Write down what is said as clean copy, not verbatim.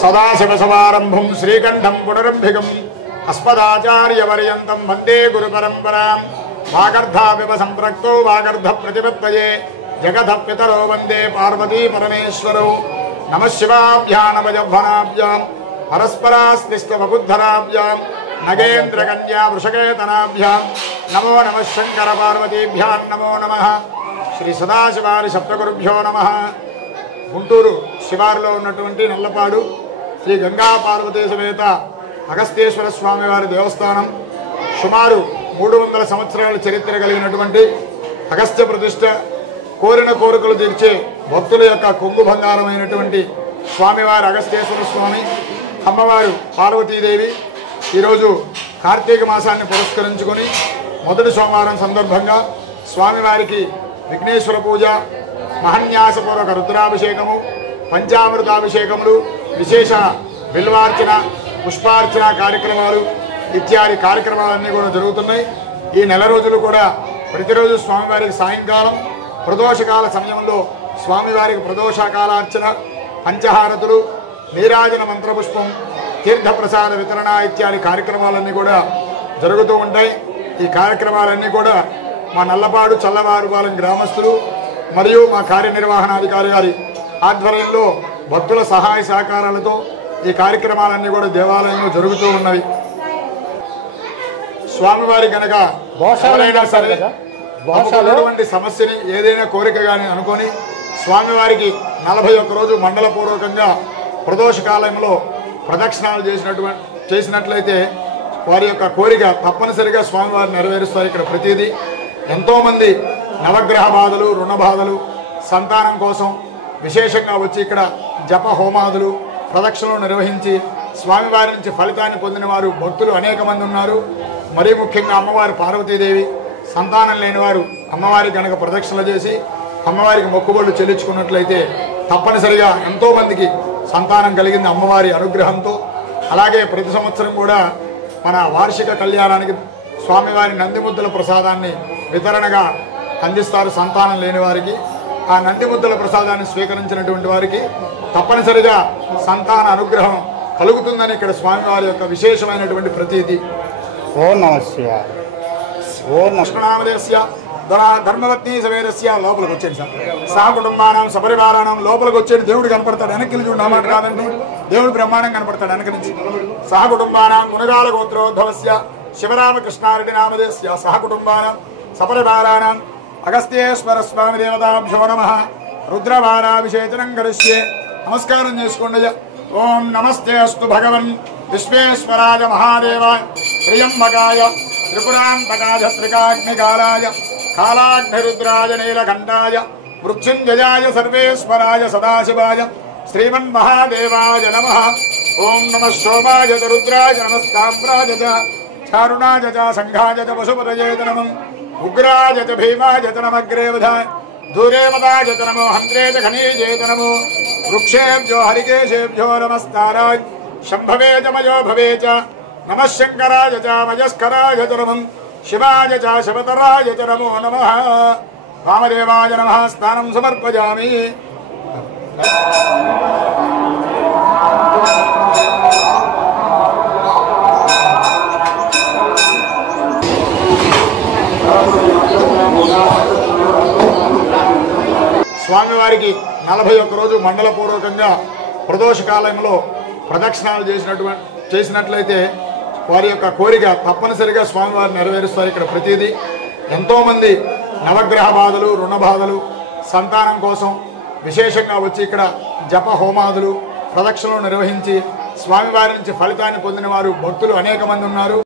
सदाशिवसमारंभं श्रीकंठं पुनरंभिकं अस्मदाचार्यपर्यन्तं वन्दे गुरुपरम्परां वागर्धाविव सम्पृक्तो वागर्धप्रतिपत्तये जगतः पितरो वन्दे पार्वती परमेश्वरौ नमः शिवाभ्यां नमः जह्वनाभ्यां परस्परास्तिष्ठवबुद्धराभ्यां नगेन्द्रकन्या वृषकेतनाभ्यां नमो नमः शंकर पार्वतीभ्यां नमो नमः श्री सदाशिवारि सप्तगुरुभ्यो नमः। గుంటూరు శివారులో ఉన్నటువంటి నల్లపాడు శ్రీ గంగా పార్వతీ సమేత అగస్తేశ్వర స్వామి వారి దేవస్థానం సుమారు 300 సంవత్సరాల చరిత్ర కలిగినటువంటి అగస్త్య ప్రతిష్ఠ కోరిన కోరికలు తీర్చే భక్తుల యొక్క కొంగు బంగారమైనటువంటి స్వామివారి అగస్తేశ్వర స్వామి అమ్మవారు పార్వతీదేవి ఈరోజు కార్తీక మాసాన్ని పురస్కరించుకొని మొదటి సోమవారం సందర్భంగా స్వామివారికి విఘ్నేశ్వర పూజ మహన్యాసపూర్వక రుద్రాభిషేకము పంచామృతాభిషేకములు విశేష బిల్వార్చన పుష్పార్చన కార్యక్రమాలు ఇత్యాది కార్యక్రమాలన్నీ కూడా జరుగుతున్నాయి। ఈ నెల రోజులు కూడా ప్రతిరోజు స్వామివారికి సాయంకాలం ప్రదోషకాల సమయంలో స్వామివారికి ప్రదోషకాలార్చన పంచహారతులు నీరాజన మంత్రపుష్పం తీర్థప్రసాద వితరణ ఇత్యాది కార్యక్రమాలన్నీ కూడా జరుగుతూ ఉంటాయి। ఈ కార్యక్రమాలన్నీ కూడా మా నల్లపాడు చల్లవారుపాలెం గ్రామస్తులు మరియు మా కార్యనిర్వహణాధికారి గారి ఆధ్వర్యంలో భక్తుల సహాయ సహకారాలతో ఈ కార్యక్రమాలన్నీ కూడా దేవాలయంలో జరుగుతూ ఉన్నవి। స్వామివారి కనుక ఎవరైనా సరే ఉన్నటువంటి సమస్యని ఏదైనా కోరిక కానీ అనుకొని స్వామివారికి 41 రోజు మండల పూర్వకంగా ప్రదోష కాలంలో ప్రదక్షిణాలు చేసినట్లయితే వారి యొక్క కోరిక తప్పనిసరిగా స్వామివారు నెరవేరుస్తారు। ఇక్కడ ప్రతిదీ ఎంతోమంది నవగ్రహ బాధలు రుణ బాధలు సంతానం కోసం విశేషంగా వచ్చి ఇక్కడ జప హోమాదులు ప్రదక్షిణలు నిర్వహించి స్వామివారి నుంచి ఫలితాన్ని పొందిన వారు భక్తులు అనేక మంది ఉన్నారు। మరీ ముఖ్యంగా అమ్మవారి పార్వతీదేవి సంతానం లేని వారు అమ్మవారికి కనుక ప్రదక్షిణలు చేసి అమ్మవారికి మొక్కుబళ్ళు చెల్లించుకున్నట్లయితే తప్పనిసరిగా ఎంతోమందికి సంతానం కలిగింది అమ్మవారి అనుగ్రహంతో। అలాగే ప్రతి సంవత్సరం కూడా మన వార్షిక కళ్యాణానికి స్వామివారి నందిముద్దుల ప్రసాదాన్ని వితరణగా అందిస్తారు సంతానం లేని వారికి। ఆ నందిముద్దుల ప్రసాదాన్ని స్వీకరించినటువంటి వారికి తప్పనిసరిగా సంతాన అనుగ్రహం కలుగుతుందని ఇక్కడ స్వామివారి యొక్క విశేషమైనటువంటి ప్రతీతి। ఓం నమః శివాయ ఓం కృష్ణనామదేశ్య ధర్మవత్ని సమేతస్య లోపలికి వచ్చేది సార్ సహ కుటుంబానం సపరివారానం లోపలికి వచ్చేది దేవుడు కనపడతాడు వెనక్కి చూడు మాట కాదండి దేవుడు బ్రహ్మాండం కనపడతాడు వెనక నుంచి సహ కుటుంబానం మునగాల గోత్రోద్భవస్య శివరామకృష్ణారెడ్డి నామదేశ్య సహ కుటుంబానం సపరివారానం అగస్త్యేశ్వర స్వామి దేవతాభ్యో నమః రుద్రవారాభిషేచనం కరిష్యే నమస్కారం చేసుకోండి। ఓం నమస్తే అస్తు భగవన్ విశ్వేశ్వరాయ మహాదేవాయ త్ర్యంబకాయ త్రిపురాంతకాయ త్రికాగ్నికాలాయ కాలాగ్నిరుద్రాయ నీలకంఠాయ మృత్యుంజయాయ సర్వేశ్వరాయ సదాశివాయ శ్రీమన్మహాదేవాయ నమః। ఓం నమః శోభాయ రుద్రాయ నమస్తామ్రాయ చ చారుణాయ చ సంఘాయ చ పశుపతయే నమః ఉగ్రాయ చ భీమాయ చ నమగ్రేవధాయ దూరేమదాయ చ నమో హంత్రే చ ఖనీజే చ నమో వృక్షేభ్యో హరికేశేభ్యో నమస్తారాయ శంభవే చ మయో భవే చ నమః శంకరాయ చ మయస్కరాయ చ నమః శివాయ చ శివతరాయ చ నమో నమః। వామదేవాయ నమః స్థానం సమర్పయామి। స్వామివారికి 41 రోజు మండల పూర్వకంగా ప్రదోష కాలంలో ప్రదక్షిణాలు చేసినట్లయితే వారి యొక్క కోరిక తప్పనిసరిగా స్వామివారు నెరవేరుస్తారు। ఇక్కడ ప్రతిదీ ఎంతోమంది నవగ్రహ బాధలు రుణ బాధలు సంతానం కోసం విశేషంగా వచ్చి ఇక్కడ జప హోమాదులు ప్రదక్షిణలు నిర్వహించి స్వామివారి నుంచి ఫలితాన్ని పొందిన వారు భక్తులు అనేక మంది ఉన్నారు।